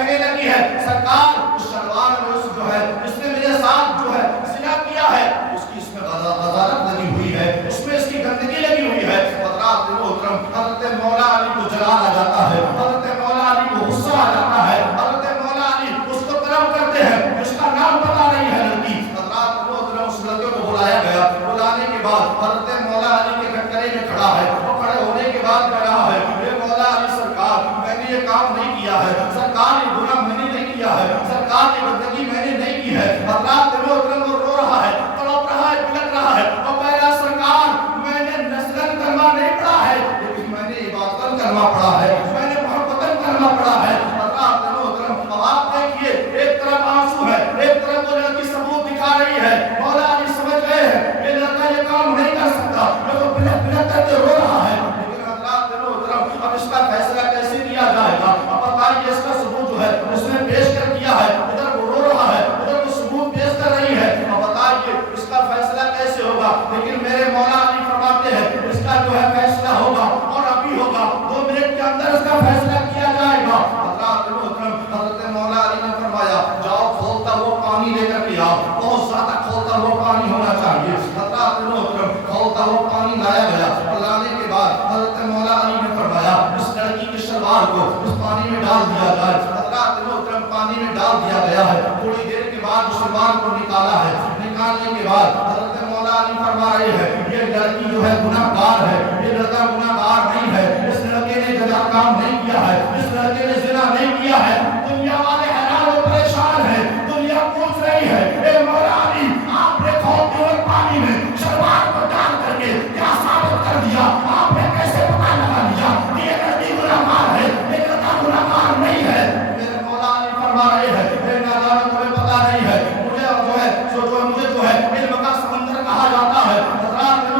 کہنے لگی ہے سرکار اس شلوار میں اس جو ہے اس نے میرے ساتھ جو ہے زنا کیا ہے، اس کی اس میں غزارت لگی ہوئی ہے، اس میں اس کی گندگی لگی ہوئی ہے۔ حضرات محترم حضرت مولا علی کو جلال آ جاتا ہے، حضرت مولا علی کو غصہ آ جاتا ہے، حضرت مولا علی اس کو طلب کرتے ہیں، اس کا نام پتا نہیں ہے لڑکی۔ حضرات محترم اس لڑکے کو بلایا گیا، بلانے کے بعد حضرت مولا علی کے کٹرے میں کھڑا ہے، اور کھڑے ہونے کے بعد کہہ رہا ہے اے مولا علی سرکار میں نے یہ کام نہیں کیا ہے، سرکار یہ گناہ میں نے نہیں کیا ہے، سرکار یہ گندگی میں نے نہیں کی ہے۔ حضرات محترم وہ رو رہا ہے، تڑپ رہا ہے، بلک رہا ہے، اور کہہ رہا سرکار میں نے نسلن کلمہ نہیں پڑھا ہے لیکن میں نے عبادتن کلمہ پڑھا ہے، میں نے محبتن کلمہ پڑھا ہے۔ حضرات محترم اب آپ دیکھیے ایک طرف آنسو ہے، ایک طرف وہ لڑکی ثبوت دکھا رہی ہے، مولا علی سمجھ گئے ہیں یہ لڑکا یہ کام نہیں کر سکتا، یہ تو بلک بلک کر کے رو رہا ہے، لیکن حضرات محترم اب اس کا فیصلہ کیسے کیا جائے گا؟ اب بتائیے اس کا ثبوت جو ہے اس نے پیش کر دیا ہے، ادھر وہ رو رہا ہے، ادھر وہ ثبوت پیش کر رہی ہے، اب بتائیے اس کا فیصلہ کیسے ہوگا؟ لیکن میرے مولا علی فرماتے ہیں اس کا جو ہے فیصلہ ہوگا اور ابھی ہوگا، 2 منٹ کے اندر اس کا فیصلہ کیا جائے گا۔ حضرات محترم حضرت مولا علی نے فرمایا جاؤ کھولتا ہوا پانی لے کر کے آؤ، بہت زیادہ کھولتا ہوا پانی ہونا چاہیے۔ حضرات محترم کھولتا ہوا پانی لایا گیا، لانے کے بعد حضرت مولا علی نے فرمایا اس لڑکی کے شلوار کو اس پانی میں ڈال دیا جائے۔ حضرات محترم پانی میں ڈال دیا گیا ہے، تھوڑی دیر کے بعد اس شلوار کو نکالا ہے، نکالنے کے بعد حضرت مولا علی فرما رہے ہیں یہ لڑکی جو ہے گناہ گار ہے، یہ لڑکا گناہ گار نہیں ہے، اس لڑکے نے غلط کام نہیں کیا ہے، اس لڑکے نے زنا نہیں کیا ہے۔ دنیا والے حیران و پریشان ہیں، دنیا پوچھ رہی ہے اے مولا علی آپ نے کھولتے ہوئے پانی میں شلوار کو ڈال کر کے کیا ثابت کر دیا؟ آپ نے کیسے پتہ لگا دیا یہ لڑکی گناہ گار ہے، یہ لڑکا گناہ گار نہیں ہے؟ میرے مولا علی فرما رہے ہیں اے نادان تمہیں پتہ نہیں ہے، مجھے جو ہے علم کا سمندر کہا جاتا ہے، حضرات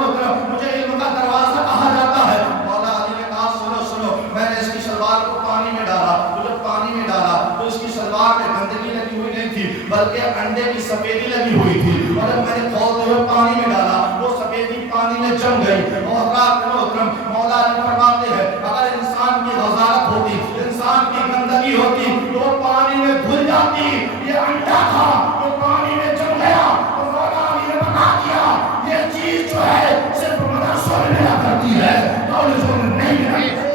مجھے علم کا دروازہ کہا جاتا ہے۔ مولا علی نے کہا سنو میں نے اس کی شلوار کو پانی میں ڈالا، جب پانی میں ڈالا تو اس کی شلوار میں گندگی لگی ہوئی نہیں تھی بلکہ انڈے کی سفیدی لگی ہوئی تھی، اور جب میں نے کھولتے ہوئے پانی میں ڈالا وہ سفیدی پانی میں جم گئی۔ اور حضرات محترم مولا علی فرماتے ہیں اگر انسان کی غزارت ہوتی، انسان کی گندگی ہوتی تو وہ پانی میں دھل جاتی، یہ انڈا تھا وہ پانی میں جم گیا، اور مولا علی نے بتا دیا یہ چیز جو ہے صرف مدرسوں میں ملا کرتی ہے، کالجوں میں نہیں ملتی۔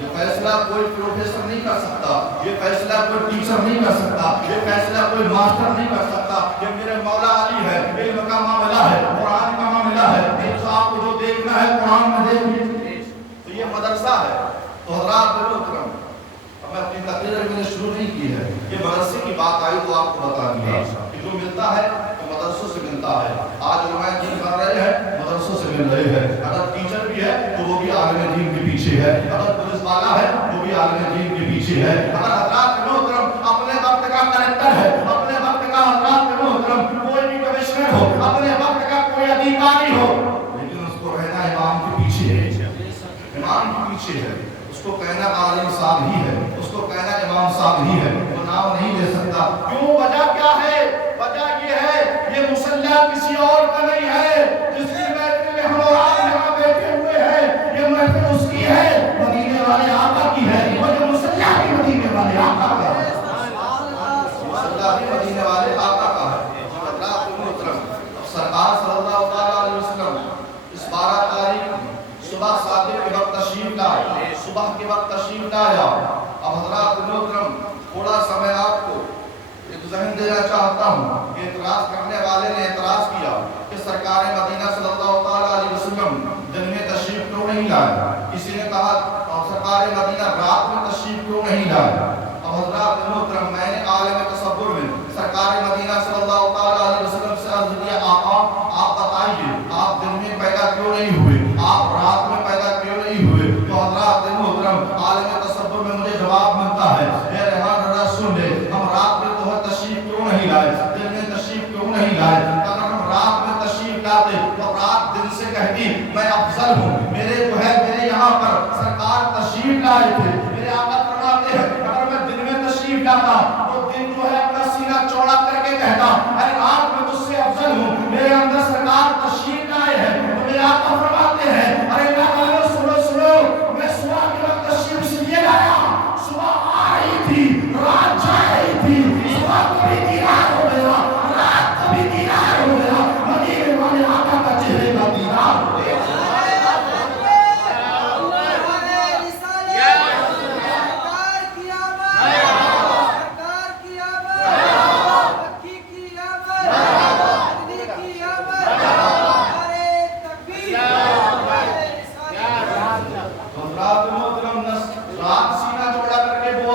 یہ فیصلہ کوئی پروفیسر نہیں کر سکتا، یہ فیصلہ کوئی ٹیچر نہیں کر سکتا، یہ فیصلہ کوئی ماسٹر نہیں کر سکتا، یہ میرے مولا علی ہے، علم کا معاملہ ہے، قرآن کا معاملہ ہے، ایک صاحب کو جو دیکھنا ہے قرآن میں دیکھیے، تو یہ مدرسہ ہے۔ تو حضرات محترم اب میں اپنی تقریر میں نے شروع نہیں کی ہے، یہ مدرسے کی بات آئی تو آپ کو بتا دیا کہ جو ملتا ہے وہ مدرسوں سے ملتا ہے۔ آج علماء دین کر رہے ہیں مدرسوں سے مل رہے ہیں، اگر ٹیچر بھی ہے تو وہ بھی عالم دین کے پیچھے ہے، اگر پولیس والا ہے وہ بھی عالم دین کے پیچھے ہے، اگر حضرات محترم اپنے وقت کا کلکٹر ہے، اپنے وقت کا حضرات محترم کوئی بھی کمشنر ہو، اپنے وقت کا کوئی ادھیکاری ہو، لیکن اس کو رہنا امام کے پیچھے ہے، امام کے پیچھے ہے، اس کو کہنا عالم صاحب ہی ہے، اس کو کہنا امام صاحب ہی ہے، وہ نام نہیں لے سکتا۔ کیوں؟ وجہ کیا ہے؟ وجہ یہ ہے یہ مصلی کسی اور کا نہیں ہے، جس کی محفل میں ہم اور آپ یہاں بیٹھے ہوئے ہیں یہ محفل اس کی ہے، مدینے والے آقا کی ہے، اور جو مصلی بھی مدینے والے آقا کا ہے، مصلی بھی مدینے والے آقا کا ہے۔ حضرات محترم سرکار صلی اللہ علیہ وسلم اس 12 تاریخ صبح صادق کے وقت تشریف لائے، صبح کے وقت تشریف لایا۔ اب حضرات محترم تھوڑا سا میں آپ کو ایک ذہن دینا چاہتا ہوں کہ اعتراض کرنے والے نے اعتراض کیا کہ سرکار مدینہ صلی اللہ علیہ وسلم دن میں تشریف کیوں نہیں لائے؟ کسی نے کہا سرکار مدینہ رات میں تشریف کیوں نہیں لائے؟ اب حضرات محترم میں نے عالم تصور میں سرکار مدینہ صلی اللہ علیہ وسلم سے عرض کیا آقا آپ بتائیے آپ دن میں پیدا کیوں نہیں ہوئے، آپ رات میں پیدا کیوں نہیں ہوئے؟ تو حضرات محترم عالم تصور میں مجھے جواب ملتا ہے اے ریحان رسول نے ہم رات میں تو تشریف کیوں نہیں لائے، دن میں تشریف کیوں نہیں لائے؟ اگر ہم رات میں تشریف لاتے تو رات دن سے کہتی میں افضل ہوں، میرے جو ہے میرے یہاں پر سرکار تشریف لائے تھے، میرے آقا فرماتے ہیں اگر میں دن میں تشریف لاتا تو دن جو ہے اپنا سینہ چوڑا کر کے کہتا اے رات میں تجھ سے افضل ہوں، میرے اندر سرکار تشریف لائے ہیں، تو میرے آقا فرماتے ہیں ارے سنو میں صبح کے وقت تشریف اس لیے لایا، صبح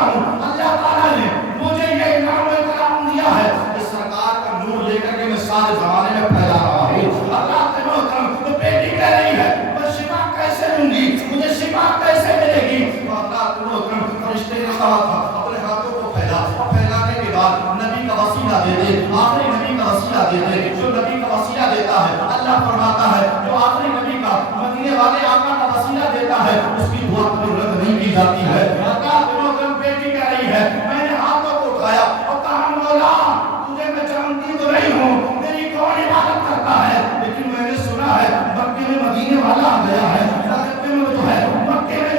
رہا ہوں اللہ تعالیٰ نے مجھے یہ انعام و اکرام دیا ہے کہ سرکار کا نور لے کر کے میں سارے زمانے میں پھیلا رہا ہوں. اللہ کے محترم تو بیٹی کہہ رہی ہے میں شفا کیسے لوں گی, مجھے شفا کیسے ملے گی؟ تو اللہ کے محترم فرشتے نے کہا تھا اپنے ہاتھوں کو پھیلا, اور پھیلانے کے بعد نبی کا وسیلہ دے دے, آخری نبی کا وسیلہ دے دے. جو نبی کا وسیلہ دیتا ہے اللہ فرماتا ہے جو آخری نبی کا مدینے والے آقا کا وسیلہ دیتا ہے اس کی دعا کبھی رد نہیں کی جاتی ہے. اللہ کے محترم بیٹی کہہ رہی ہے میں نے ہاتھوں کو اٹھایا اور کہا مولا تجھے میں جانتی تو نہیں ہوں, میری کون عبادت کرتا ہے, لیکن میں نے سنا ہے مکے میں مدینے والا آ گیا ہے, مکے میں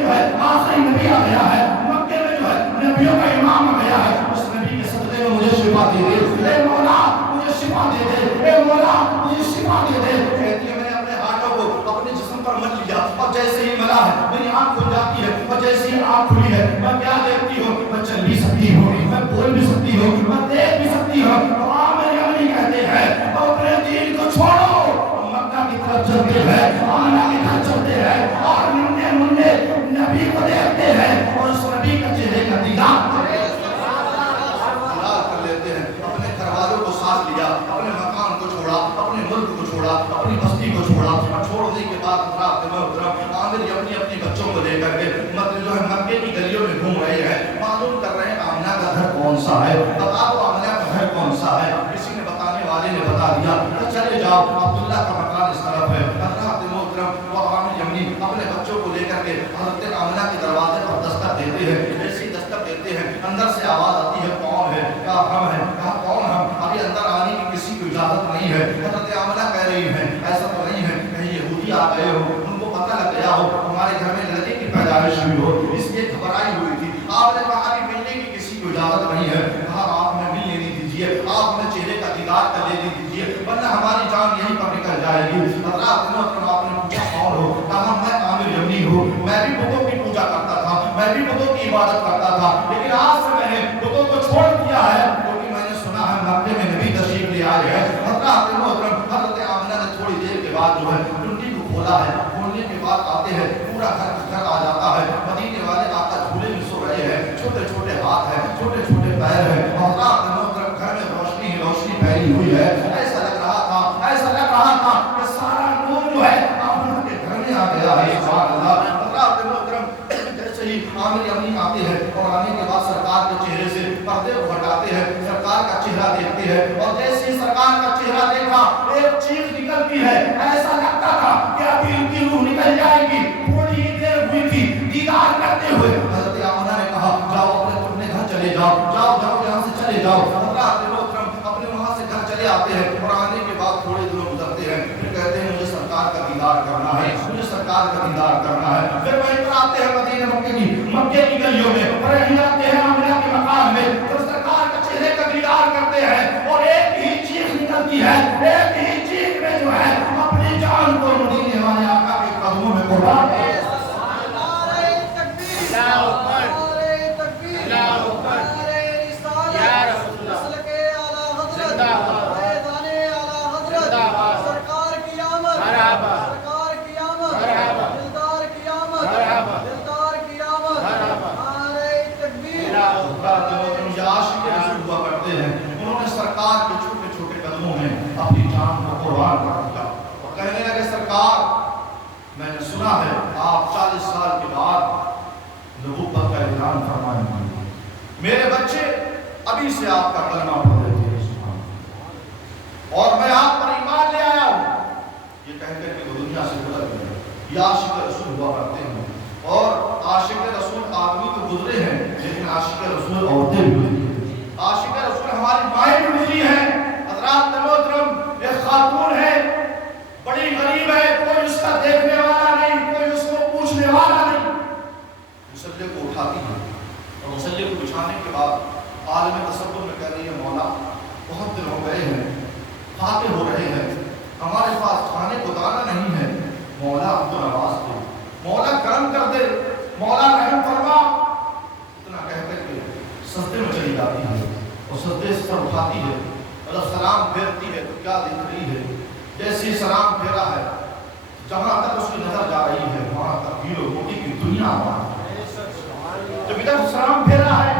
جو ہے آخری نبی آ گیا ہے, مکے میں جو ہے نبیوں کا امام آ گیا ہے, اس نبی کے صدقے میں مجھے شفا دے دے, اے مولا مجھے شفا دے دے, اے مولا مجھے شفا دے دے. کہتی ہے میں نے اپنے ہاتھوں کو اپنے جسم پر مل لیا اور جیسے ہی ملا ہے میری آنکھ کھل جاتی ہے, اور جیسے ہی آنکھ کھلی ہے میں کیا دیکھتی ہوں, میں چل بھی سکتی ہوں, میں بول بھی سکتی ہوں, میں دیکھ بھی سکتی ہوں. تو عامر یمنی کہتے ہیں اپنے دین کو چھوڑو, مکہ کی طرف چلتے ہیں, آمنہ کی طرف چلتے ہیں اور منڈے منڈے نبی کو دیکھتے ہیں اور اس نبی کا چہرے کا دیدار کر لیتے ہیں. اپنے گھر والوں کو ساتھ لیا, اپنے مکان کو چھوڑا, اپنے ملک کو چھوڑا, اپنی بستی کو چھوڑا, اور چھوڑنے کے بعد عامر یمنی اپنے بچوں کو لے کر کے جو ہے مکے کی گلیوں میں گھوم رہے ہیں, معلوم کر رہے ہیں آمنہ کا گھر کون سا ہے, بتاؤ آمنہ کا گھر کون سا ہے. کسی نے بتانے والے نے بتا دیا چلے جاؤ عبداللہ کا مکان اس طرف ہے. اللہ کے محترم وہ عامر یمنی اپنے بچوں کو لے کر کے حضرت آمنہ کے دروازے پر دستک دیتے ہیں. ایسی دستک دیتے ہیں اندر سے آواز آتی ہے کون ہے, کہا ہم ہیں, کہا کون ہم, ابھی اندر آنے کی کسی کو اجازت نہیں ہے. حضرت آمنہ کہہ رہی ہیں ایسا تو نہیں ہے کہیں یہودی آ گئے ہو, ان کو پتہ لگ گیا ہو ہمارے گھر میں لڑکے کی پیدائش ہوئی ہو, اس لیے گھبرائی ہوئی تھی. آپ نے کہا کہ ملنے کی کسی کو اجازت نہیں ہے. کہا آپ نے مل لینے دیجیے, آپ نے چہرے کا دیدار کر لینے دیجیے, ورنہ ہماری جان یہیں پر نکل جائے گی. حضرات نے آپ نے پوچھا کون ہو, کہا میں عامر یمنی ہوں, میں بھی بتوں کی پوجا کرتا تھا, میں بھی بتوں کی عبادت کرتا تھا, لیکن آج سے میں نے بتوں کو چھوڑ دیا ہے کیونکہ میں نے سنا ہے مکے میں نبی تشریف لے آئے ہیں. حضرات محترم حضرت آمنہ نے تھوڑی دیر کے بعد جو ہے ٹنڈی کو کھولا ہے, کھولنے کے بعد آتے ہیں پورا گھر آ جاتا ہے. مدینے والے آقا جھولے میں سو رہے ہیں, چھوٹے چھوٹے ہاتھ ہیں, چھوٹے چھوٹے پیر ہیں. حضرات محترم گھر میں روشنی روشنی پھیلی ہوئی ہے. ایسا لگ رہا تھا کہ سارا نور جو ہے آمنہ کے گھر میں آ گیا ہے. سبحان اللہ. حضرات محترم جیسے ہی عامر یمنی آتے ہیں اور آنے کے بعد سرکار کے چہرے سے پردے کو ہٹاتے ہیں, سرکار کا چہرہ دیکھتے ہیں, اور جیسے ہی سرکار کا چہرہ دیکھا ایک چیخ نکلتی ہے. ایسا لگتا تھا کہ ابھی ان کی روح نکل جائے گی, تھوڑی ہی دیر ہوئی تھی دیدار کرتے ہوئے. حضرت آمنہ نے کہا جاؤ اپنے گھر چلے جاؤ, جاؤ یہاں سے چلے جاؤ. حضرات محترم اپنے وہاں سے گھر چلے آتے ہیں اور آنے کے بعد تھوڑے دنوں گزرتے ہیں, پھر کہتے ہیں مجھے سرکار کا دیدار کرنا ہے, مجھے سرکار کا دیدار کرنا ہے. پھر وہیں پر آتے ہیں مدینے مکے کی گلیوں میں, اور یہیں آتے ہیں آمنہ کے مقام میں, تو سرکار کا چہرے کا دیدار کرتے ہیں اور ایک ہی چیخ نکلتی ہے. ایک ہی چیخ میں جو ہے اپنی جان کو مدینے والے آقا کے قدموں میں قربان کر دیا. انہوں نے سرکار کے چھوٹے چھوٹے قدموں میں اپنی جان کو قربان کر دیا اور کہنے لگے سرکار میں نے سنا ہے آپ 40 سال کے بعد نبوت کا اعلان فرمائیں گے, میرے بچے ابھی سے آپ کا کلمہ پڑھ رہے تھے اور میں آپ پر ایمان لے آیا ہوں. یہ کہہ کر کے وہ دنیا سے گزر گئے. یہ عاشق رسول ہوا کرتے ہیں, اور عاشق رسول آدمی تو گزرے ہیں لیکن عاشق رسول عورتیں بھی گزری ہیں. عاشق رسول ہماری مائیں بھی گزری ہیں. حضرات محترم ایک خاتون ہے, بڑی غریب ہے, کوئی اس کا دیکھنے والا نہیں, کوئی اس کو پوچھنے والا نہیں. مسلح کو اٹھاتی ہے اور مسلح کو بچھانے کے بعد عالم تصور میں کہہ رہی ہے مولا بہت دن ہو گئے ہیں, فاتح ہو رہے ہیں, ہمارے پاس کھانے کو دانہ نہیں ہے, مولا ہم کو نواز دے, مولا کرم کر دے, مولا رحم فرما. اتنا کہہ کر کے سجدے میں چلی جاتی ہے اور سجدے سے سر اٹھاتی ہے اور جب سلام پھیرتی ہے تو کیا دیکھ رہی ہے, جیسی سلام پھیرا ہے جہاں تک اس کی نظر جا رہی ہے وہاں تک ہیرو موٹی کی دنیا آ رہی ہے. جب ادھر سلام پھیرا ہے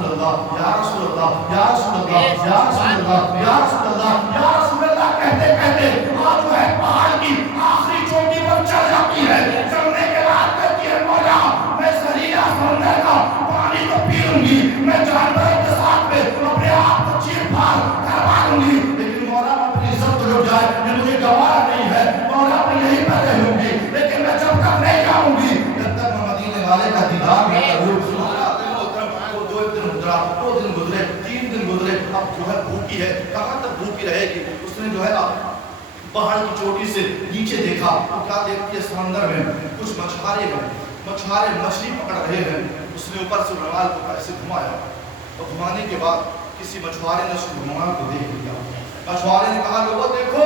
رسول اللہ یا رسول اللہ یا رسول اللہ یا رسول اللہ یا رسول اللہ یا رسول اللہ کہتے کہتے آج جو ہے پہاڑ کی آخری چوٹی پر چڑھ جاتی ہے. چڑھنے کے بعد کہتی ہے مولا میں زہریلا سمندر کا پانی تو پی لوں گی, میں جانوروں کے ساتھ میں اپنے آپ کو چیر پھاڑ کروا لوں گی, لیکن مولا اپنی عزت تو لٹ جائے یہ مجھے گوارا نہیں ہے, مولا میں یہیں پر رہوں گی, لیکن میں جب تک نہیں جاؤں گی جب تک میں مدینے والے کا دیدار نہ کروں. دو دن گزرے, 3 دن گزرے, اب جو ہے بھوکی ہے, کہاں تک بھوکی رہے گی. اس نے جو ہے پہاڑ کی چوٹی سے نیچے دیکھا تو کیا دیکھتی ہے سمندر میں کچھ مچھارے ہیں, مچھارے مچھلی پکڑ رہے ہیں. اس نے اوپر سے رومال کو ایسے گھمایا اور گھمانے کے بعد کسی مچھوارے نے اس رومال کو دیکھ لیا. مچھوارے نے کہا لوگوں دیکھو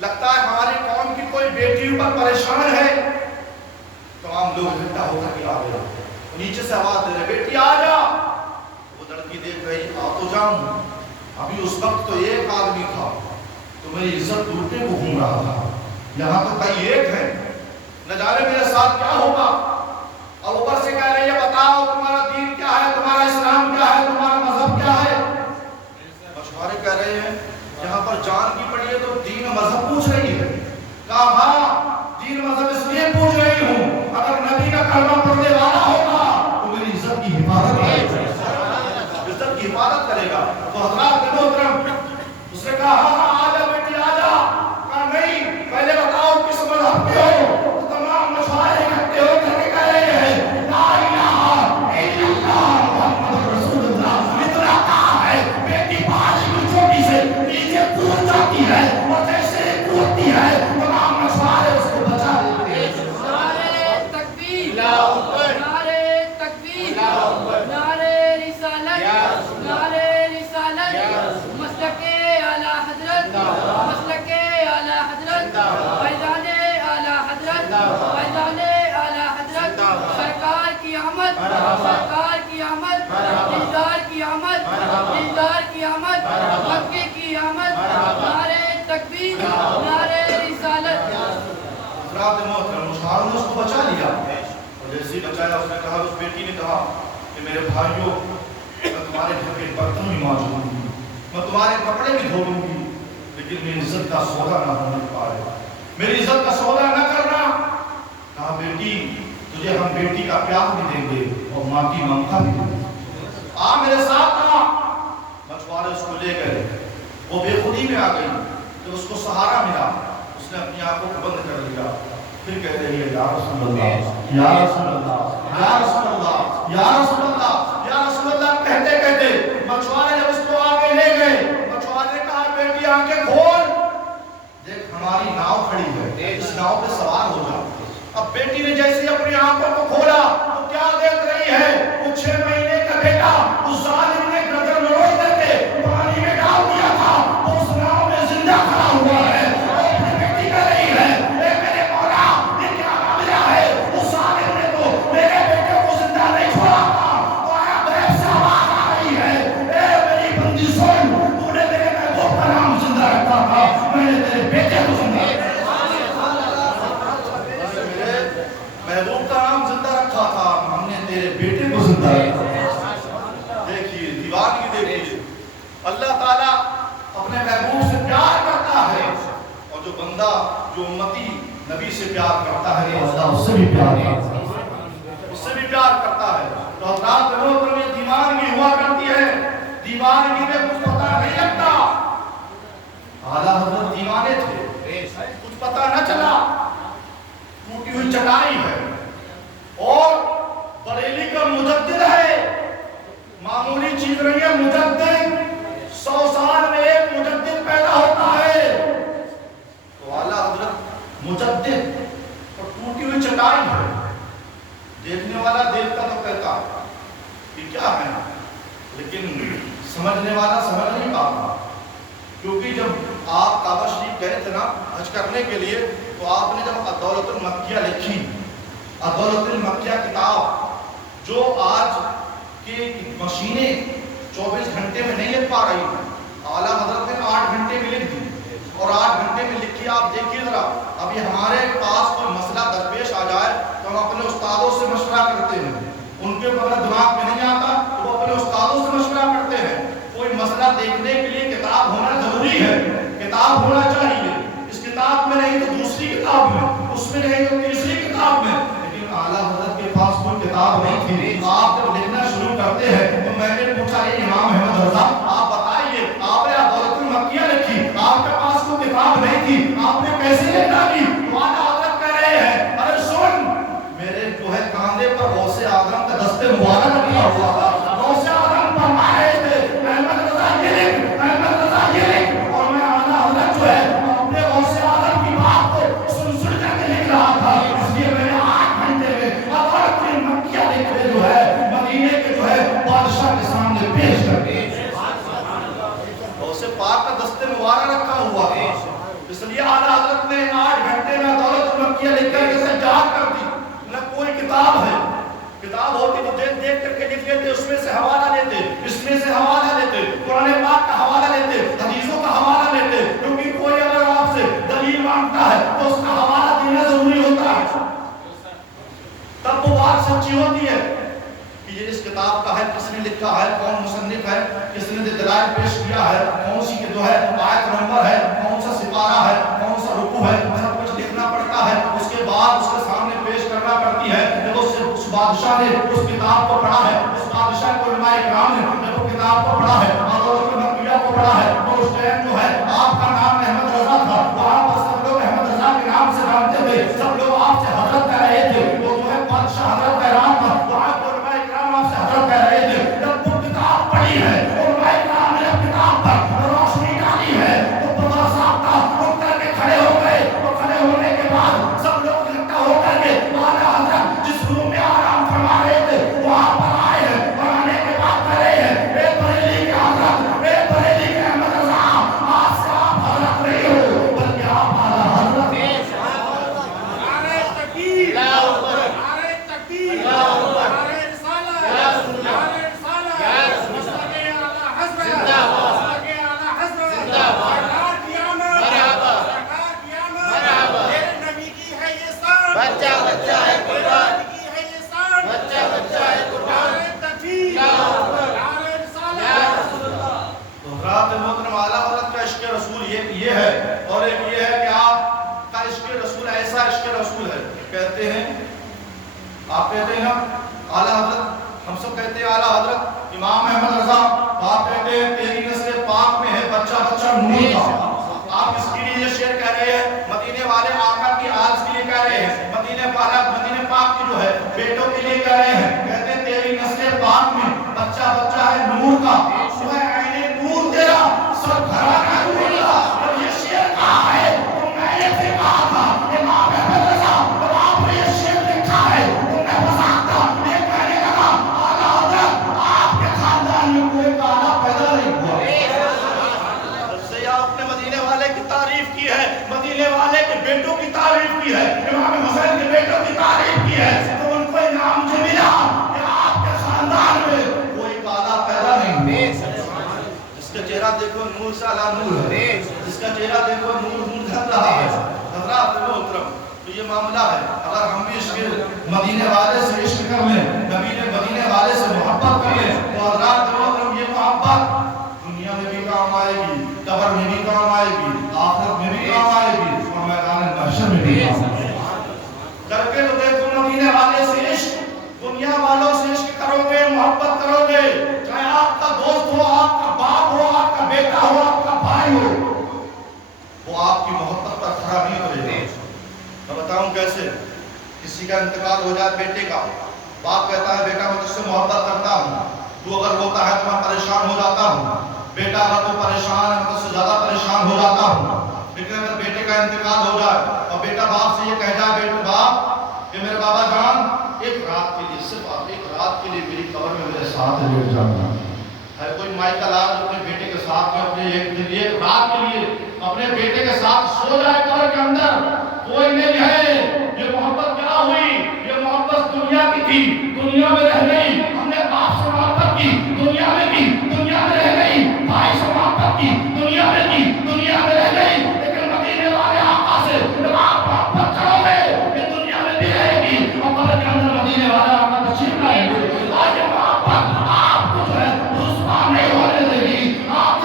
لگتا ہے ہماری قوم کی کوئی بیٹی اوپر پریشان ہے. تمام لوگ اکٹھا ہو کر کے آ گئے, نیچے سے آواز دے رہے بیٹی آ جا. وہ لڑکی دیکھ رہی آ تو جاؤں, ابھی اس وقت تو ایک آدمی تھا تو میری عزت لوٹنے کو گھوم رہا تھا, یہاں تو کئی ایک ہے, نہ جانے میرے ساتھ کیا ہوگا. اب اوپر سے کہہ رہی ہے بتاؤ تمہارا دین کیا ہے, تمہارا اسلام کیا ہے, تمہارا مذہب کیا ہے. مشورے کہہ رہے ہیں یہاں پر جان کی پڑی ہے تو دین و مذہب پوچھ رہی ہے. کہا ہاں دین مذہب اس لیے پوچھ رہی ہوں اگر نبی کا کلمہ پڑھنے والا ہوگا تو میری عزت کی حفاظت کرے گا, عزت کی حفاظت کرے گا. تو حضرات محترم اس نے کہا ہاں آ جا بیٹی آ جا. کہا نہیں پہلے بتاؤ کس مذہب کے ہو. تمام مشورے کرتے ہو کہتے کہہ رہے ہیں لا الہ الا اللہ محمد رسول اللہ. اتنا کہا ہے بیٹی پہاڑی کی چوٹی سے نیچے کود جاتی ہے اور جیسے کودتی ہے تمام مشورے اس کو بچا لیتے ہیں. نعرے تکبیر, نعرے تکبیر, نعرے رسالت, نعرے رسالت, مسلک اعلی حضرت, مسلک اعلی حضرت, فیضان اعلی حضرت, فیضان اعلی حضرت, سرکار کی آمد, سرکار کی آمد, دیدار کی آمد, دیدار کی آمد, مکے کی آمد. نعرے تکبیر, نعرے رسالت. حضرات محترم مشاوروں نے اس کو بچا لیا اور جیسے ہی بچایا اس نے کہا, اس بیٹی نے کہا کہ میرے بھائیوں میں تمہارے گھر کے برتن بھی مانجوں گی, میں تمہارے کپڑے بھی دھو لوں گی, لیکن میری عزت کا سودا نہ ہونے پائے, میری عزت کا سودا نہ کرنا. کہا بیٹی تجھے ہم بیٹی کا پیار بھی دیں گے اور ماں کی ممتا بھی دیں گے, آ میرے ساتھ آ. مچھوارے اس کو لے گئے, وہ بے خودی میں آ گئی. جب اس کو سہارا ملا اس نے اپنی آنکھوں کو بند کر لیا, پھر کہہ رہی ہے یا رسول اللہ یا رسول اللہ یا رسول اللہ یا رسول اللہ یا رسول اللہ. کہتے کہتے مچھوارے جب اس کو آگے لے گئے, مچھوارے نے کہا بیٹی آنکھیں کھول, دیکھ ہماری ناؤ کھڑی ہے, اس ناؤ پہ سوار ہو جا. اب بیٹی نے جیسے اپنی آنکھوں کو کھولا تو کیا دیکھ رہی ہے, وہ 6 مہینے کا بیٹا اس ظالم نے گردن مروڑ کر کے پانی میں ڈال دیا تھا, اس ناؤ میں زندہ کھڑا ہوا ہے. محبوب کا نام زندہ رکھا تھا, ہم نے تیرے بیٹے کو زندہ رکھا. دیکھیے دیوانگی دیکھیے, اللہ تعالیٰ اپنے محبوب سے پیار کرتا ہے اور جو بندہ جو امتی نبی سے پیار کرتا ہے اللہ اس سے بھی پیار کرتا ہے, اس سے بھی پیار کرتا ہے. تو حضرات محترم یہ دیوانگی ہوا کرتی ہے, دیوانگی میں کچھ پتہ نہیں لگتا. اعلیٰ حضرت دیوانے تھے, کچھ پتہ نہ چلا, ٹوٹی ہوئی چٹائی ہے اور بریلی کا مجدد ہے, معمولی چیز نہیں ہے. مجدد 100 سال میں ایک مجدد پیدا ہوتا ہے. تو اعلیٰ حضرت مجدد اور ٹوٹی ہوئی چٹائی ہے. دیکھنے والا دیکھتا تو کہتا کہ کیا ہے, لیکن سمجھنے والا سمجھ نہیں پاتا. کیونکہ جب آپ کعبہ شریف گئے تھے نا حج کرنے کے لیے, تو آپ نے جب الدولة المکیہ لکھی, الدولة المکیہ کتاب جو آج کی مشینیں 24 گھنٹے میں نہیں لکھ پا رہی ہیں, اعلیٰ حضرت نے 8 گھنٹے میں لکھ دی اور 8 گھنٹے میں لکھی. آپ دیکھیے ذرا, ابھی ہمارے پاس کوئی مسئلہ درپیش آ جائے تو ہم اپنے استادوں سے مشورہ کرتے ہیں, ان کے اگر دماغ میں نہیں آتا تو وہ اپنے استادوں معاملہ دیکھنے کے لیے کتاب ہونا ضروری ہے، کتاب ہونا چاہیے، اس کتاب میں نہیں تو دوسری کتاب میں، اس میں نہیں تو تیسری کتاب میں، لیکن اعلیٰ حضرت کے پاس کوئی کتاب نہیں تھی۔ آپ جب لکھنا شروع کرتے ہیں تو میں نے پوچھا یہ امام احمد رضا آپ بتائیے آپ نے دولت المکیہ لکھی، آپ کے پاس کوئی کتاب نہیں تھی، آپ نے کیسے لکھ ڈالی؟ تو اعلیٰ حضرت کہہ رہے ہیں ارے سن، میرے جو ہے کاندھے پر غوث اعظم کا دست مبارک رکھا ہوا تھا، غوث اعظم فرما رہے تھے احمد رضا یہ لکھ، احمد رضا یہ لکھ، اور میں اعلیٰ حضرت جو ہے اپنے غوث اعظم کی بات کو سن سن کر کے لکھ رہا تھا، اس لیے میں نے 8 گھنٹے میں دولت المکیہ لکھ کے جو ہے مدینے کے جو ہے بادشاہ کے سامنے پیش کر دی۔ غوث پاک کا دست مبارک رکھا ہوا تھا، اس لیے اعلیٰ حضرت نے 8 گھنٹے میں دولت المکیہ لکھ کر کے سجاد کر دی۔ نہ کوئی کتاب ہے، کتاب ہوتی تو دیکھ دیکھ کر کے لکھ لیتے، اس میں سے حوالہ لیتے، اس میں سے حوالہ لیتے، قرآن پاک کا حوالہ لیتے، حدیثوں کا حوالہ لیتے، کیونکہ کوئی اگر آپ سے دلیل مانگتا ہے تو اس کا حوالہ دینا ضروری ہوتا ہے، تب وہ بات سچی ہوتی ہے کہ یہ اس کتاب کا ہے، کس نے لکھا ہے، کون مصنف ہے، کس نے دلائل پیش کیا ہے، کون سی جو ہے آیت نمبر ہے، کون سا سپارہ ہے، کون سا رکوع ہے، سب کچھ لکھنا پڑتا ہے، اس کے بعد اس کے سامنے پیش کرنا پڑتی ہے۔ جب اس بادشاہ نے اس کتاب کو پڑھا ہے، اس بادشاہ کو علماء کرام نے جب وہ کتاب کو پڑھا ہے، دولت المکیہ کو پڑھا ہے، تو اس ٹائم جو ہے آپ کا نام احمد رضا تھا، وہاں پر سب لوگ احمد رضا کے نام سے جانتے تھے، سب لوگ آپ سے حضرت کہہ رہے تھے، وہ جو ہے بادشاہ حضرت حیران تھا، وہاں پر علماء کرام آپ سے حضرت کہہ رہے تھے۔ جب وہ کتاب پڑھی ہے، علماء کرام نے جب کتاب پر روشنی ڈالی ہے تو بابا صاحب کا اٹھ کر کے کھڑے ہو گئے، اور کھڑے ہونے کے بعد سب لوگ اکٹھا ہو کر کے اعلیٰ حضرت جس روم میں آرام فرما رہے تھے وہاں پر آئے ہیں، اور آنے کے بعد کہہ رہے ہیں اے بریلی کے حضرت، اے بریلی کے احمد رضا، آج سے آپ حضرت نہیں ہو بلکہ آپ اعلیٰ حضرت ہیں۔ نعرہ تکبیر، نعرہ تکبیر، نعرہ رسالہ، نعرہ رسالہ، مسلک اعلیٰ حضرت، مسلک اعلیٰ حضرت، سرکار کی آمد، سرکار کی آمد، میرے نبی کی ہے یہ شان، بچہ بچہ ہے قربان، کی ہے یہ شان، بچہ بچہ ہے قربان، نعرہ تکبیر، نعرہ رسالہ۔ تو حضرات محترم اعلیٰ حضرت کا عشق رسول یہ ہے، اور ایک یہ ہے کہ آپ کا عشق رسول ایسا عشق رسول ہے، کہتے ہیں آپ کہتے ہیں نا اعلیٰ حضرت، ہم سب کہتے ہیں اعلیٰ حضرت امام احمد رضا، آپ کہتے ہیں تیری نسل پاک میں ہے بچہ بچہ نور کا، آپ اس کے لیے یہ شعر کہہ رہے ہیں، مدینے والے آقا کی آل کے لیے کہہ رہے ہیں، مدینے پاک کی جو ہے بیٹوں کے لیے کہہ رہے ہیں، کہتے ہیں تیری نسل پاک میں بچہ بچہ ہے نور کا، سوائے عین نور تیرا سب گھرانہ نور کا۔ جب یہ شعر کہا ہے تو میں نے بھی کہا تھا امام احمد رضا، جب آپ نے یہ شعر لکھا ہے تو میں مذاق تھا، یہ کہنے لگا اعلیٰ حضرت آپ کے خاندان میں کوئی گانا پیدا نہیں ہوا۔ سے آپ نے مدینے والے کی تعریف کی ہے، مدینے والے کے بیٹوں کی تعریف کی ہے، امام حسین کے بیٹوں کی تعریف کی ہے، تو ان کو انعام جو ملا کہ آپ کے خاندان میں کوئی گانا پیدا نہیں ہوا۔ جس کا چہرہ دیکھو نور سے علی نور ہے، جس کا چہرہ دیکھو نور نور دھر رہا ہے۔ حضرات محترم تو یہ معاملہ ہے، اگر ہم بھی عشق مدینے والے سے عشق کر لیں، نبی نے مدینے والے سے محبت کر لیں، تو حضرات محترم یہ محبت دنیا میں بھی کام آئے گی، قبر میں بھی کام آئے گی، آخرت میں بھی کام آئے گی، اور میدان محشر میں بھی کام آئے گی۔ کر کے تو دیکھو مدینے والے سے عشق، دنیا والوں سے عشق کرو گے، محبت کرو گے، چاہے آپ کا دوست ہو، آپ کا باپ ہو، آپ کا بیٹا ہو، آپ کا بھائی ہو، وہ آپ کی محبت پر کھڑا نہیں اترے گا۔ میں بتاؤں کیسے؟ کسی کا انتقال ہو جائے بیٹے کا، باپ کہتا ہے بیٹا میں تجھ سے محبت کرتا ہوں، تو اگر ہوتا ہے تو میں پریشان ہو جاتا ہوں، بیٹا اگر تو پریشان ہے تو سے زیادہ پریشان ہو جاتا ہوں۔ لیکن اگر بیٹے کا انتقال ہو جائے اور بیٹا باپ سے یہ کہہ جائے بیٹے باپ کہ میرے بابا جان ایک رات کے لیے، صرف آپ ایک رات کے لیے میری قبر میں میرے ساتھ لیٹ جانا ہے، کوئی مائی کا لاز اپنے بیٹے کے ساتھ میں اپنے ایک رات کے لیے اپنے بیٹے کے ساتھ سو جائے قبر کے اندر، کوئی نہیں ہے۔ یہ محبت کیا ہوئی؟ یہ محبت دنیا کی تھی، دنیا میں رہ گئی، ہم نے باپ سے محبت کی، دنیا میں کی، دنیا میں رہ گئی، بھائی سے محبت کی، دنیا میں کی، دنیا میں رہ گئی، لیکن مدینے والے آقا سے جب آپ محبت کرو گے یہ دنیا میں بھی رہے گی، اور قبر کے اندر مدینے والے آقا تشریف لائیں گے۔ آج یہ محبت آپ کو جو ہے رسوا نہیں ہونے دے گی، آپ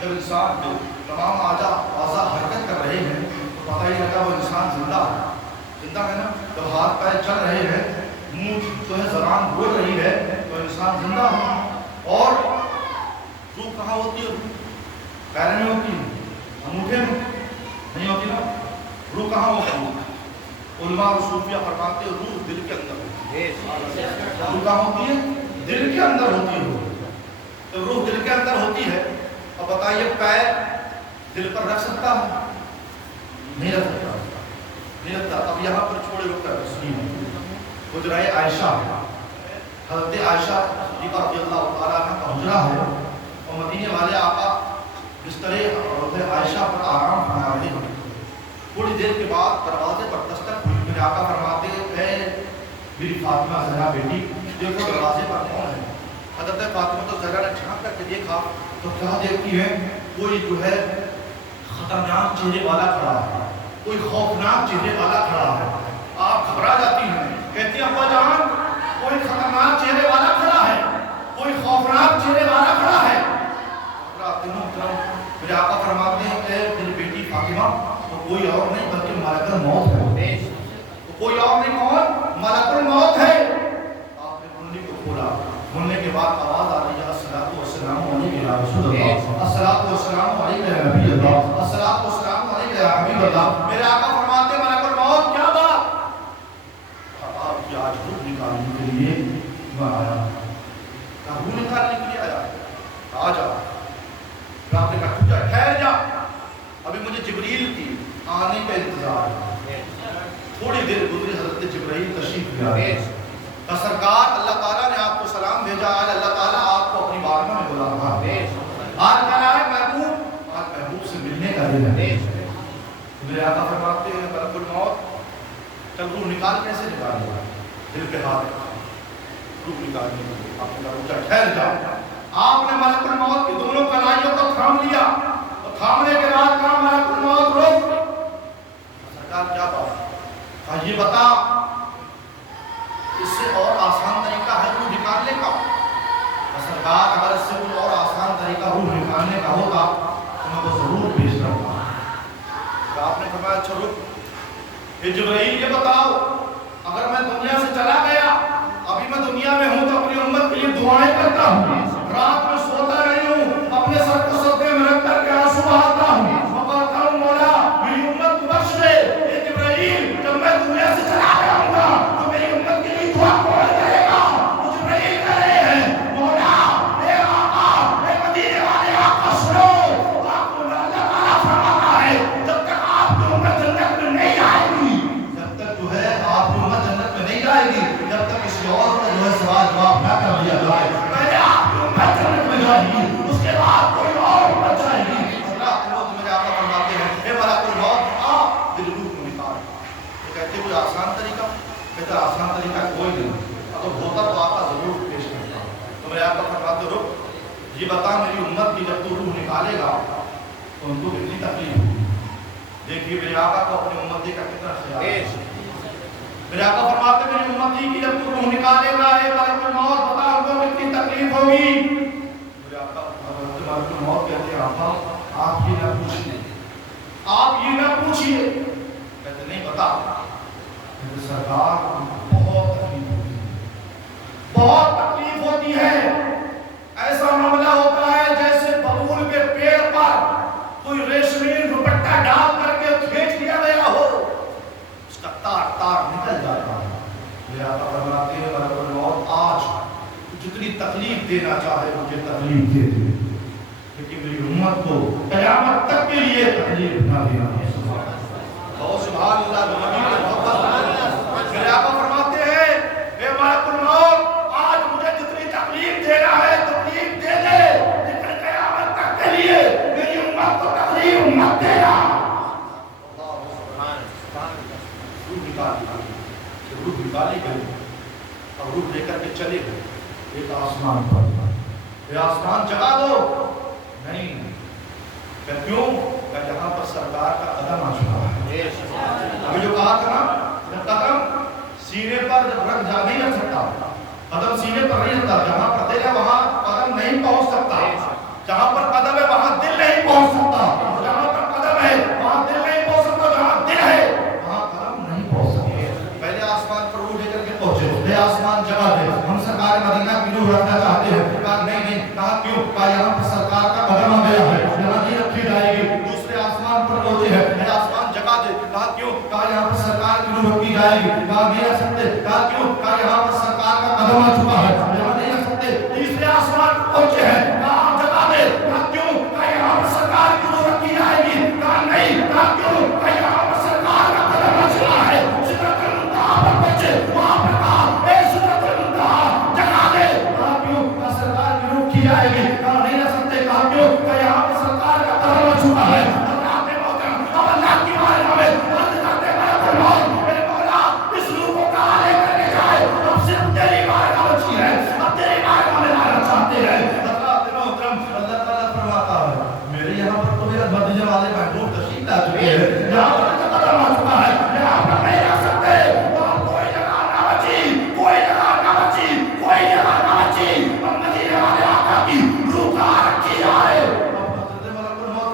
جب انسان جو تمام اعضاء حرکت کر رہے ہیں تو پتہ ہی لگا وہ انسان زندہ ہے نا. جب ہاتھ پیر چل رہے ہیں, منہ جو ہے زبان بول رہی ہے تو انسان زندہ ہے. اور روح کہاں ہوتی ہے؟ پیروں میں ہوتی ہے, انگوٹھے میں نہیں ہوتی نا. روح کہاں ہوتی ہے؟ علماء اور صوفیہ فرماتے ہیں روح دل کے اندر ہوتی ہے. روح کہاں ہوتی ہے؟ دل کے اندر ہوتی ہے. تو روح دل کے اندر ہوتی ہے. اب بتائیے پیر دل پر رکھ سکتا ہے؟ نہیں رکھ سکتا, نہیں رکھتا. اب یہاں پر چھوڑے رکھ کر حجرہ عائشہ, حضرت عائشہ رضی اللہ تعالیٰ عنہ کا حجرہ ہے اور مدینے والے آقا بستر حضرت عائشہ پر آرام فرما رہے ہیں. تھوڑی دیر کے بعد دروازے پر دستک ہوئی. میرے آقا فرماتے ہیں میری فاطمہ زہرا بیٹی دیکھو دروازے پر کون ہے. حضرت فاطمہ تو زہرا نے جھانک کر کے دیکھا تو کیا دیکھتی ہے؟ کوئی جو ہے خطرناک چہرے والا کھڑا ہے, کوئی خوفناک چہرے والا کھڑا ہے. آپ گھبرا جاتی ہیں, کہتی ہیں ابا جان کوئی خطرناک چہرے والا کھڑا ہے, کوئی خوفناک چہرے والا کھڑا ہے. میرے آقا فرماتے ہیں کہ میری بیٹی فاطمہ وہ کوئی اور نہیں بلکہ ملک الموت ہے. کوئی اور نہیں, کون؟ ملک الموت ہے. آپ نے کنڈی کو کھولا, کھولنے کے بعد آواز آ رہی ہے الصلاۃ والسلام علیک یا رسول اللہ, الصلاۃ والسلام علیک یا نبی اللہ, الصلاۃ والسلام علیک یا حبیب اللہ. میرے آقا فرماتے ہیں ملک الموت کیا بات؟ آپ کی آج روح نکالنے کے لیے میں آیا. روح نکالنے کے لیے آیا, آ جا. آپ نے کہا جا ٹھہر جا, ابھی مجھے جبریل کی آنے کا انتظار ہے. تھوڑی دیر گزری, حضرت جبرائیل تشریف لے آئے. سرکار اللہ تعالیٰ نے آپ کو سلام بھیجا, آج اللہ تعالیٰ آپ کو اپنی بارگاہ میں بلا رہا ہے. آج کیا ہے محبوب, آج محبوب سے ملنے کا دن ہے. میرے آقا فرماتے ہیں ملک الموت چل روح نکال, کیسے نکالے گا؟ دل پہ ہاتھ روح نکالنے کے لیے آپ نے کہا ٹھہر جاؤ. آپ نے ملک الموت کی دونوں کلائیوں کو تھام لیا اور تھامنے کے بعد کہا ملک الموت روک. سرکار کیا بات؟ کہا یہ بتا اس سے اور آسان طریقہ ہے روح نکالنے کا؟ سرکار اگر اس سے کوئی اور آسان طریقہ روح نکالنے کا ہوتا تو میں وہ ضرور پیش کرتا. آپ نے فرمایا اچھا رک, اے جبرائیل یہ بتاؤ اگر میں دنیا سے چلا گیا, ابھی میں دنیا میں ہوں تو اپنی امت کے لیے دعائیں کرتا ہوں, رات میں سوتا نہیں ہوں, اپنے سر کو سجدے میں رکھ کر کے آنسو بہاتا ہوں, کہتا ہوں مولا میری امت کو بخش دے. اے جبرائیل جب میں دنیا سے چلا گیا ہوں گا تو میری امت کے لیے دعا کون کرے گا؟ جبرائیل کہہ رہے ہیں مولا اے آقا, اے مدینے والے آقا سنو, آپ کو اللہ تعالیٰ فرماتا ہے جب تک آپ کی امت جنت میں نہیں آئے گی, جب تک جو ہے آپ کی امت جنت میں نہیں جائے گی, جب تک کسی اور کا جو ہے سوال جواب نہ کر لیا جائے, پہلے آپ کی امت جنت میں جائے گی, اس کے بعد کوئی اور امت جائے گی. حضرات لوگ میرے آقا فرماتے ہیں اے ملک الموت آپ دل روح کو نکال. تو کہتے کوئی آسان طریقہ؟ کہتے آسان طریقہ کوئی نہیں, اگر ہوتا تو آقا ضرور پیش کرتا. تو میرے آقا فرماتے رک, یہ بتا میری امت کی جب تو روح نکالے گا تو ان کو کتنی تکلیف ہوگی. دیکھیے میرے آقا کو اپنی امتی کا کتنا خیال ہے. میرے آقا فرماتے ہیں میری امتی کی جب تو روح نکالے گا اے ملک الموت بتا ان کو کتنی تکلیف ہوگی. میرے آقا حضرت ملک الموت کہتے ہیں آقا آپ یہ نہ پوچھیے, آپ یہ نہ پوچھیے. کہتے نہیں بتا. کہتے سرکار بہت تکلیف ہوتی ہے, بہت تکلیف ہوتی ہے. ایسا معاملہ ہوتا ہے جیسے ببول کے پیڑ پر کوئی ریشمی دوپٹہ ڈال کر کے کھینچ لیا گیا ہو, اس کا تار تار نکل جاتا ہے. میرے آقا فرماتے ہیں ملک الموت آج جتنی تکلیف دینا چاہے مجھے تکلیف دے دے, لیکن میری امت کو قیامت تک کے لیے تکلیف نہ دینا. سبحان اللہ. میرے آقا فرماتے ہیں اے ملک الموت آج مجھے جتنی تکلیف دینا ہے تکلیف دے دے, لیکن قیامت تک کے لیے میری امت کو تکلیف مت دینا. روح نکالی گئی اور روح لے کر کے چلے گئے ایک آسمان پر. یہ آسمان جگا دو, نہیں. کیوں؟ کہ یہاں پر سرکار کا قدم آ چکا ہے. ابھی جو کہا تھا نا قدم سینے پر جب رکھ جا نہیں رکھ سکتا, قدم سینے پر نہیں رکھتا, جہاں پر دل ہے وہاں قدم نہیں پہنچ سکتا, جہاں پر قدم ہے وہاں دل نہیں جائے گی، کہا نہیں رکھ سکتے، کہا کیوں؟ کہا یہاں پر سرکار کا قدم آ چکا ہے، یہاں نہیں رکھ سکتے، تیسرے آسمان پر پہنچے ہیں، کہا آپ جگہ دے، کہا کیوں؟ کہا یہاں پر سرکار کی نور رکھی جائے گی، کہا نہیں، کہا کیوں؟ کہا یہاں پر سرکار کا قدم آ چکا ہے، سدرۃ المنتہا پر پہنچے، وہاں پر کہا اے سدرۃ المنتہا جگہ دے، کہا کیوں؟ کہا سرکار کی نور کی جائے گی، کہا نہیں رکھ سکتے، کہا کیوں؟ کہا یہاں پر سرکار کا قدم آ چکا ہے، اللہ کے محترم اب اللہ کی بارگاہ میں عرض کرتے ہیں میرے مولا اس روح کو کہاں لے کر کے جائے، اب صرف تیری بارگاہ بچی ہے، اب تیری بارگاہ میں لانا چاہتے ہیں۔ حضرات محترم اللہ تعالیٰ فرماتا ہے میرے یہاں پر تو میرا مدینے والے محبوب تشریف لا چکے ہیں، یہاں پر تو قدم آ چکا ہے، یہاں پر نہیں رکھ سکتے، وہاں کوئی جگہ نہ بچی، کوئی جگہ نہ بچی، کوئی جگہ نہ بچی، اب مدینے والے آقا کی روح کہاں رکھی جائے؟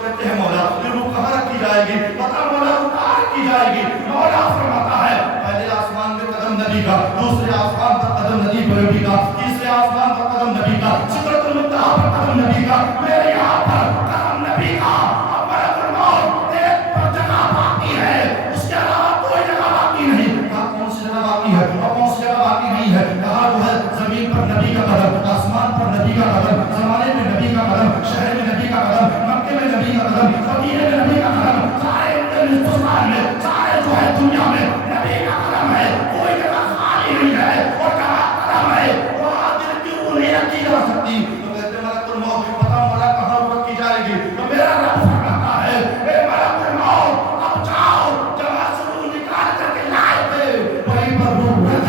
کہتے ہیں مولا یہ روح کہاں رکھی جائے گی؟ بتا مولا روح کہاں رکھی جائے گی؟ مولا فرماتا ہے پہلے آسمان پہ قدم نبی کا، دوسرے آسمان پر قدم نبی کا، تیسرے آسمان پر قدم نبی کا، سدرۃ المنتہا پر قدم نبی کا، میرے یہاں پر قدم نبی کا، اب ملک الموت ایک پر جگہ باقی ہے، اس کے علاوہ کوئی جگہ باقی نہیں، کہا کون سی جگہ باقی ہے اور کون سی جگہ باقی نہیں ہے؟ کہا جو ہے زمین پر نبی کا قدم، آسمان پر نبی کا قدم، زمانے میں نبی کا قدم، شہر میں نبی کا قدم، مکے میں نبی کا قدم، مدینے میں نبی کا قدم، سارے ہندوستان میں، سارے جو ہے دنیا میں نبی کا قدم ہے، کوئی جگہ خالی نہیں ہے، اور جہاں قدم ہے وہاں دل کی روح نہیں رکھی جا سکتی۔ تو کہتے ملک الموت پتا مولا کہاں رکھی جائے گی؟ تو میرا رب فرماتا ہے اے ملک الموت اب جاؤ جہاں سے روح نکال کر کے لائے تھے وہیں پر روح رکھ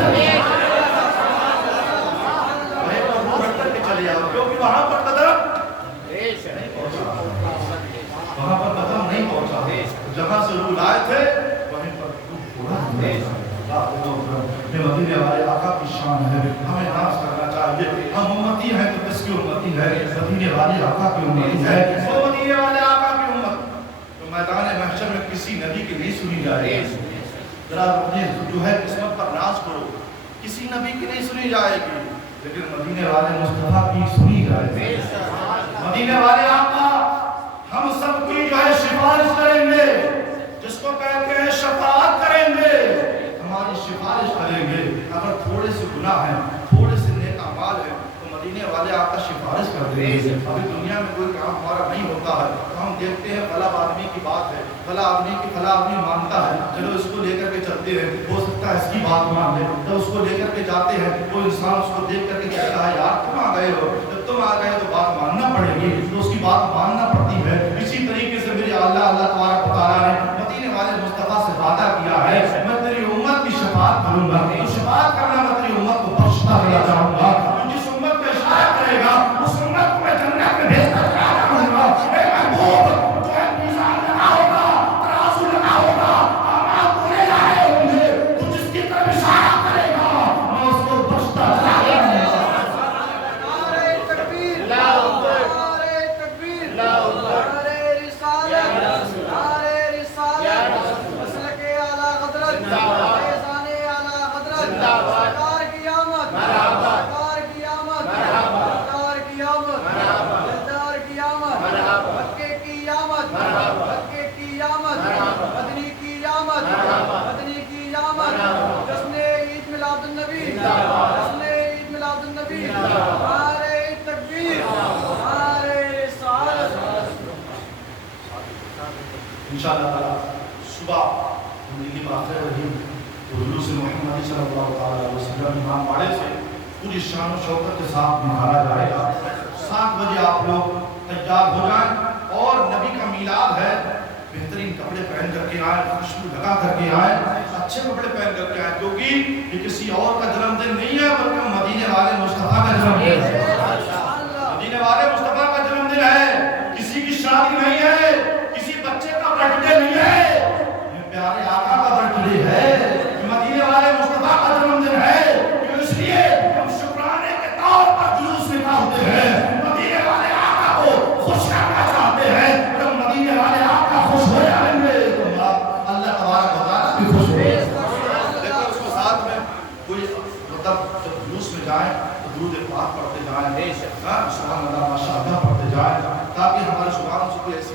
کر کے چلے آؤ، کیونکہ وہاں پر قدم وہاں پر قدم نہیں پہنچا، جہاں سے روح لائے تھے وہیں پر روح پورا مدینے والے آقا کی شان ہے، ہمیں ناز کرنا چاہیے، ہم امتی ہیں تو کس کی امتی ہے؟ مدینے والے آقا کی امتی ہے، وہ مدینے والے آقا کی امت تو میدان محشر میں کسی نبی کی نہیں سنی جائے گی، ذرا اپنے جو ہے قسمت پر ناز کرو، کسی نبی کی نہیں سنی جائے گی لیکن مدینے والے مصطفیٰ کی سنی جائے گی، مدینے والے آقا ہم سب کی جو ہے سفارش کریں گے، جس کو کہتے ہیں شفاعت کریں گے، ہماری سفارش کریں گے، اگر تھوڑے سے گناہ ہیں، تھوڑے سے نیک اعمال ہیں تو مدینے والے آقا سفارش کر دیں گے۔ ابھی دنیا میں کوئی کام ہمارا نہیں ہوتا ہے تو ہم دیکھتے ہیں فلاں آدمی کی بات ہے، فلاں آدمی مانتا ہے، چلو اس کو لے کر کے چلتے ہیں، ہو سکتا ہے اس کی بات مان لے، جب اس کو لے کر کے جاتے ہیں تو انسان اس کو دیکھ کر کے کہتا ہے یار تم آ گئے ہو، جب تم آ گئے تو بات ماننا پڑے گی، تو اس کی بات ماننا پڑتی ہے۔ اسی طریقے سے میرے اللہ تبارک و تعالیٰ نے مدینے والے مصطفیٰ سے وعدہ کیا ہے میں تیری امت کی شفاعت کروں گا، تو شفاعت کرنا میں تیری امت کو بخشتا چلا جاؤں گا، جس امت پہ اشارہ کرے گا اس امت کو میں جنت میں بھیجتا چلا جاؤں گا۔ اے محبوب جو ہے میزان لگا ہوگا، ترازو لگا ہوگا، اعمال پورے لائے ہوں گے، تو جس کی طرف اشارہ کرے گا میں اس کو بخشتا چلا جاؤں گا۔ نعرہ تکبیر، نعرہ تکبیر، نعرہ رسالت، نعرہ رسالت، مسلک اعلیٰ حضرت، فیضان اعلیٰ حضرت، سرکار کی آمد، سرکار کی آمد، سرکار کی آمد، دلدار کی آمد، مکے کی آمد، مکے کی آمد، مدنی کی آمد، مدنی کی آمد، جشن عید میلاد النبی، جشن عید میلاد النبی، نعرہ تکبیر، نعرہ رسالت۔ انشاءاللہ تعالیٰ صبح زندگی میں آخر رہی تو جلوس محمدی صلی اللہ علیہ وسلم امام باڑے سے پوری شان و شوکت کے ساتھ نکالا جائے گا۔ 7 بجے آپ لوگ تیار ہو جائیں اور نبی کا میلاد ہے، بہترین کپڑے پہن کر کے آئیں، خوشبو لگا کر کے آئیں، اچھے کپڑے پہن کر کے آئیں، کیونکہ یہ کسی اور کا جنم دن نہیں ہے بلکہ مدینے والے مصطفیٰ کا جنم دن ہے، مدینے والے مصطفیٰ کا جنم دن ہے، کسی کی شادی نہیں ہے، کسی بچے کا برتھ ڈے نہیں ہے، یہ پیارے آقا کا برتھ ڈے ہے، مدینے والے مصطفیٰ کا جنم دن ہے، اس لیے ہم شکرانے کے طور پر جلوس نکالتے ہیں، مدینے والے آقا کو خوش کرنا چاہتے ہیں، جب مدینے والے آقا خوش ہو جائیں گے تو اللہ تبارک و تعالیٰ بھی خوش ہوگا۔ لیکن اس کے ساتھ میں کوئی مطلب جب جلوس میں جائیں تو درود پاک پڑھتے جائیں، سبحان اللہ ماشاء اللہ پڑھتے جائیں، تاکہ ہمارے زبان سے کوئی ایسی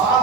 7